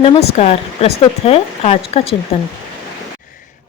नमस्कार। प्रस्तुत है आज का चिंतन।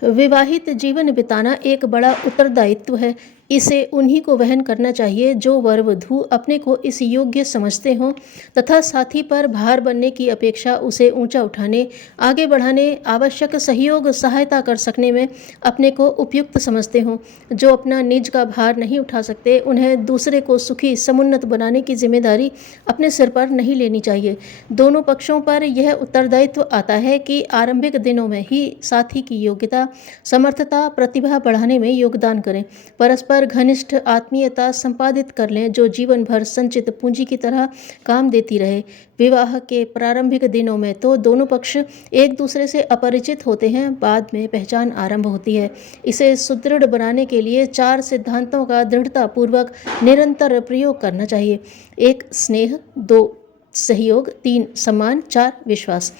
विवाहित जीवन बिताना एक बड़ा उत्तरदायित्व है। इसे उन्हीं को वहन करना चाहिए जो वर वधू अपने को इस योग्य समझते हों तथा साथी पर भार बनने की अपेक्षा उसे ऊंचा उठाने, आगे बढ़ाने, आवश्यक सहयोग सहायता कर सकने में अपने को उपयुक्त समझते हों। जो अपना निज का भार नहीं उठा सकते, उन्हें दूसरे को सुखी समुन्नत बनाने की जिम्मेदारी अपने सिर पर नहीं लेनी चाहिए। दोनों पक्षों पर यह उत्तरदायित्व आता है कि आरंभिक दिनों में ही साथी की योग्यता, समर्थता, प्रतिभा बढ़ाने में योगदान करें। परस्पर घनिष्ठ आत्मीयता संपादित कर लें जो जीवन भर संचित पूंजी की तरह काम देती रहे। विवाह के प्रारंभिक दिनों में तो दोनों पक्ष एक दूसरे से अपरिचित होते हैं, बाद में पहचान आरंभ होती है। इसे सुदृढ़ बनाने के लिए 4 सिद्धांतों का दृढ़तापूर्वक निरंतर प्रयोग करना चाहिए। 1 स्नेह, 2 सहयोग, 3 सम्मान, 4 विश्वास।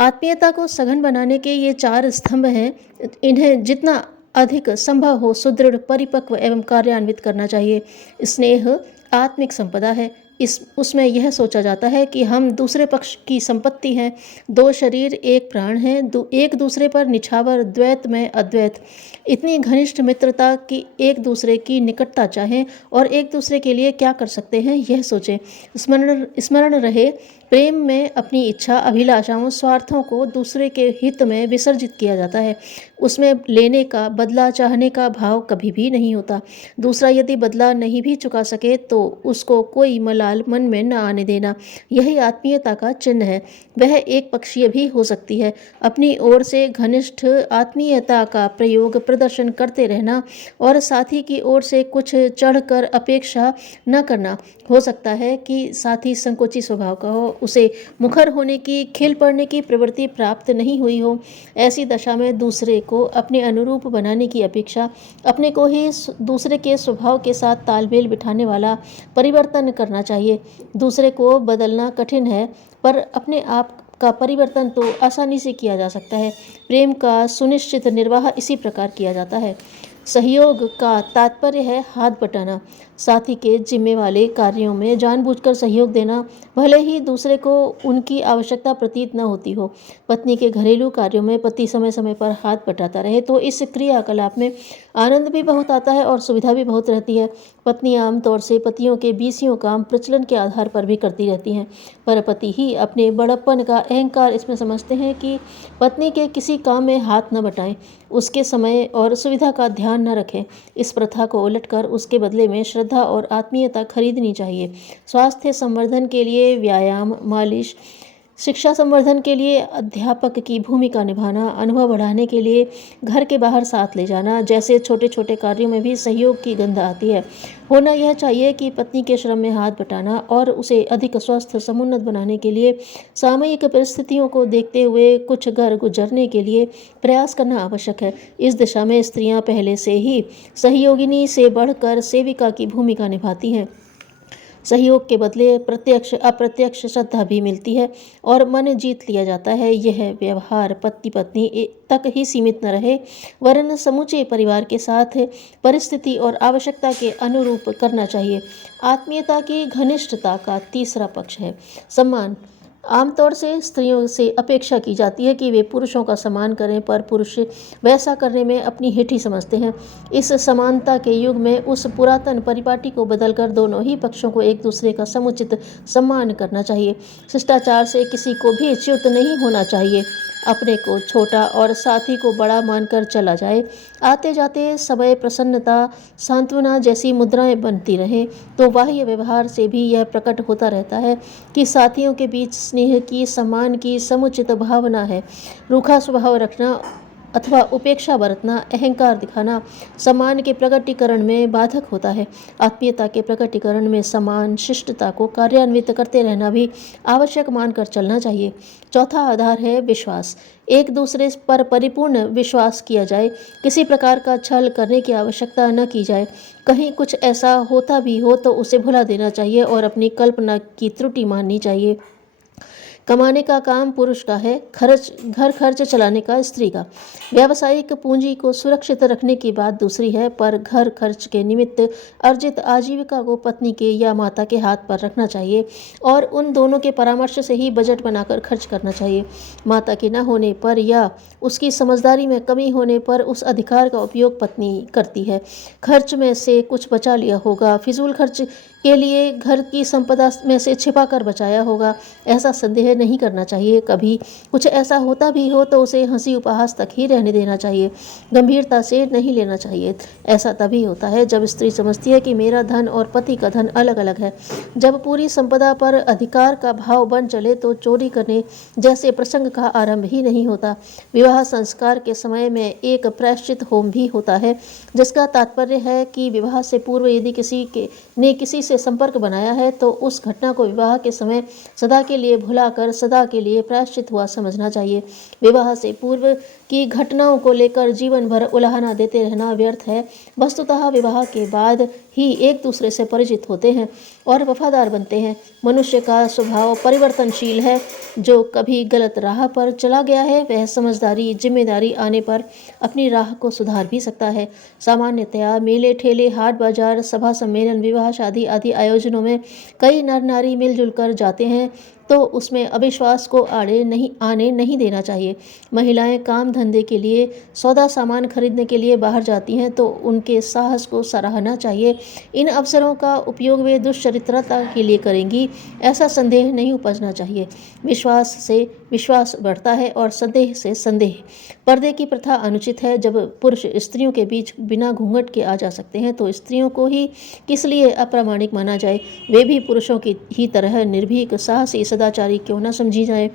आत्मीयता को सघन बनाने के ये 4 स्तंभ हैं। इन्हें जितना अधिक संभव हो सुदृढ़, परिपक्व एवं कार्यान्वित करना चाहिए। स्नेह आत्मिक संपदा है। उसमें यह सोचा जाता है कि हम दूसरे पक्ष की संपत्ति हैं। 2 शरीर, 1 प्राण हैं। एक दूसरे पर निछावर, द्वैत में अद्वैत। इतनी घनिष्ठ मित्रता कि एक दूसरे की निकटता चाहें और एक दूसरे के लिए क्या कर सकते हैं यह सोचें। स्मरण रहे, प्रेम में अपनी इच्छा, अभिलाषाओं, स्वार्थों को दूसरे के हित में विसर्जित किया जाता है। उसमें लेने का, बदला चाहने का भाव कभी भी नहीं होता। दूसरा यदि बदला नहीं भी चुका सके तो उसको कोई मलाल मन में न आने देना, यही आत्मीयता का चिन्ह है। वह एक पक्षीय भी हो सकती है। अपनी ओर से घनिष्ठ आत्मीयता का प्रयोग, प्रदर्शन करते रहना और साथी की ओर से कुछ चढ़कर अपेक्षा न करना। हो सकता है कि साथी संकोची स्वभाव का हो, उसे मुखर होने की, खिल पड़ने की प्रवृत्ति प्राप्त नहीं हुई हो। ऐसी दशा में दूसरे को अपने अनुरूप बनाने की अपेक्षा अपने को ही दूसरे के स्वभाव के साथ तालमेल बिठाने वाला परिवर्तन करना चाहिए। दूसरे को बदलना कठिन है, पर अपने आप का परिवर्तन तो आसानी से किया जा सकता है। प्रेम का सुनिश्चित निर्वाह इसी प्रकार किया जाता है। सहयोग का तात्पर्य है हाथ बटाना। साथी के जिम्मे वाले कार्यों में जानबूझकर सहयोग देना, भले ही दूसरे को उनकी आवश्यकता प्रतीत न होती हो। पत्नी के घरेलू कार्यों में पति समय समय पर हाथ बटाता रहे तो इस क्रियाकलाप में आनंद भी बहुत आता है और सुविधा भी बहुत रहती है। पत्नी आमतौर से पतियों के बीसियों काम प्रचलन के आधार पर भी करती रहती हैं, पर पति ही अपने बड़प्पन का अहंकार इसमें समझते हैं कि पत्नी के किसी काम में हाथ न बटाएं, उसके समय और सुविधा का ध्यान न रखें। इस प्रथा को उलटकर उसके बदले में श्रद्धा और आत्मीयता खरीदनी चाहिए। स्वास्थ्य संवर्धन के लिए व्यायाम, मालिश, शिक्षा संवर्धन के लिए अध्यापक की भूमिका निभाना, अनुभव बढ़ाने के लिए घर के बाहर साथ ले जाना जैसे छोटे छोटे कार्यों में भी सहयोग की गंध आती है। होना यह चाहिए कि पत्नी के श्रम में हाथ बटाना और उसे अधिक स्वस्थ, समुन्नत बनाने के लिए सामयिक परिस्थितियों को देखते हुए कुछ घर गुजरने के लिए प्रयास करना आवश्यक है। इस दिशा में स्त्रियां पहले से ही सहयोगिनी से बढ़कर सेविका की भूमिका निभाती हैं। सहयोग के बदले प्रत्यक्ष अप्रत्यक्ष श्रद्धा भी मिलती है और मन जीत लिया जाता है। यह व्यवहार पति पत्नी तक ही सीमित न रहे, वरन समूचे परिवार के साथ परिस्थिति और आवश्यकता के अनुरूप करना चाहिए। आत्मीयता की घनिष्ठता का तीसरा पक्ष है सम्मान। आमतौर से स्त्रियों से अपेक्षा की जाती है कि वे पुरुषों का सम्मान करें, पर पुरुष वैसा करने में अपनी हिठ ही समझते हैं। इस समानता के युग में उस पुरातन परिपाटी को बदलकर दोनों ही पक्षों को एक दूसरे का समुचित सम्मान करना चाहिए। शिष्टाचार से किसी को भी च्युत नहीं होना चाहिए। अपने को छोटा और साथी को बड़ा मानकर चला जाए। आते जाते समय प्रसन्नता, सांत्वना जैसी मुद्राएं बनती रहें तो बाह्य व्यवहार से भी यह प्रकट होता रहता है कि साथियों के बीच स्नेह की, सम्मान की समुचित भावना है। रूखा स्वभाव रखना अथवा उपेक्षा बरतना, अहंकार दिखाना सम्मान के प्रकटीकरण में बाधक होता है। आत्मीयता के प्रकटीकरण में सम्मान, शिष्टता को कार्यान्वित करते रहना भी आवश्यक मानकर चलना चाहिए। चौथा आधार है विश्वास। एक दूसरे पर परिपूर्ण विश्वास किया जाए। किसी प्रकार का छल करने की आवश्यकता न की जाए। कहीं कुछ ऐसा होता भी हो तो उसे भुला देना चाहिए और अपनी कल्पना की त्रुटि माननी चाहिए। कमाने का काम पुरुष का है, घर खर्च चलाने का स्त्री का। व्यावसायिक पूंजी को सुरक्षित रखने की बात दूसरी है, पर घर खर्च के निमित्त अर्जित आजीविका को पत्नी के या माता के हाथ पर रखना चाहिए और उन दोनों के परामर्श से ही बजट बनाकर खर्च करना चाहिए। माता के न होने पर या उसकी समझदारी में कमी होने पर उस अधिकार का उपयोग पत्नी करती है। खर्च में से कुछ बचा लिया होगा, फिजूल खर्च के लिए घर की संपदा में से छिपा कर बचाया होगा, ऐसा संदेह नहीं करना चाहिए। कभी कुछ ऐसा होता भी हो तो उसे हंसी उपहास तक ही रहने देना चाहिए, गंभीरता से नहीं लेना चाहिए। ऐसा तभी होता है जब स्त्री समझती है कि मेरा धन और पति का धन अलग अलग है। जब पूरी संपदा पर अधिकार का भाव बन चले तो चोरी करने जैसे प्रसंग का आरंभ ही नहीं होता। विवाह संस्कार के समय में एक प्रायश्चित होम भी होता है, जिसका तात्पर्य है कि विवाह से पूर्व यदि किसी से संपर्क बनाया है तो उस घटना को विवाह के समय सदा के लिए भुलाकर सदा के लिए प्रायश्चित हुआ समझना चाहिए। विवाह से पूर्व की घटनाओं को लेकर जीवन भर उलाहना देते रहना व्यर्थ है। वस्तुतः विवाह के बाद ही एक दूसरे से परिचित होते हैं और वफादार बनते हैं। मनुष्य का स्वभाव परिवर्तनशील है। जो कभी गलत राह पर चला गया है वह समझदारी जिम्मेदारी आने पर अपनी राह को सुधार भी सकता है। सामान्यतया मेले ठेले हाट बाजार सभा सम्मेलन विवाह शादी आदि आयोजनों में कई नर नारी मिलजुल कर जाते हैं तो उसमें अविश्वास को आने नहीं देना चाहिए। महिलाएं काम धंधे के लिए सौदा सामान खरीदने के लिए बाहर जाती हैं तो उनके साहस को सराहना चाहिए। इन अवसरों का उपयोग वे दुष्चरित्रता के लिए करेंगी, ऐसा संदेह नहीं उपजना चाहिए। विश्वास से विश्वास बढ़ता है और संदेह से संदेह। पर्दे की प्रथा अनुचित है। जब पुरुष स्त्रियों के बीच बिना घूंघट के आ जा सकते हैं तो स्त्रियों को ही किस लिए अप्रामाणिक माना जाए। वे भी पुरुषों की ही तरह निर्भीक साहसी सदाचारी क्यों न समझी जाए।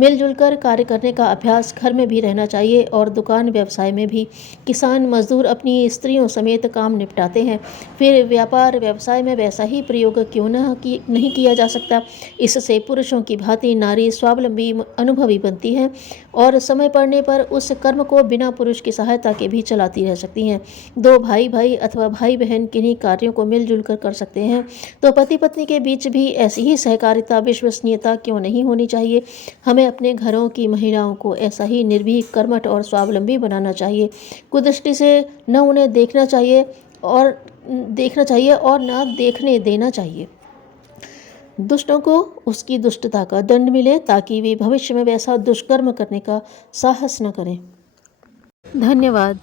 मिलजुल कर कार्य करने का अभ्यास घर में भी रहना चाहिए और दुकान व्यवसाय में भी। किसान मजदूर अपनी स्त्रियों समेत काम निपटाते हैं, फिर व्यापार व्यवसाय में वैसा ही प्रयोग क्यों नहीं किया जा सकता। इससे पुरुषों की भांति नारी स्वावलंबी अनुभवी बनती है और समय पड़ने पर उस कर्म को बिना पुरुष की सहायता के भी चलाती रह सकती हैं। दो भाई भाई अथवा भाई बहन किन्हीं कार्यों को मिलजुल कर सकते हैं तो पति पत्नी के बीच भी ऐसी ही सहकारिता विश्वसनीयता क्यों नहीं होनी चाहिए। हमें अपने घरों की महिलाओं को ऐसा ही निर्भीक कर्मठ और स्वावलंबी बनाना चाहिए। कुदृष्टि से न उन्हें देखना चाहिए और न देखने देना चाहिए। दुष्टों को उसकी दुष्टता का दंड मिले ताकि वे भविष्य में वैसा दुष्कर्म करने का साहस न करें। धन्यवाद।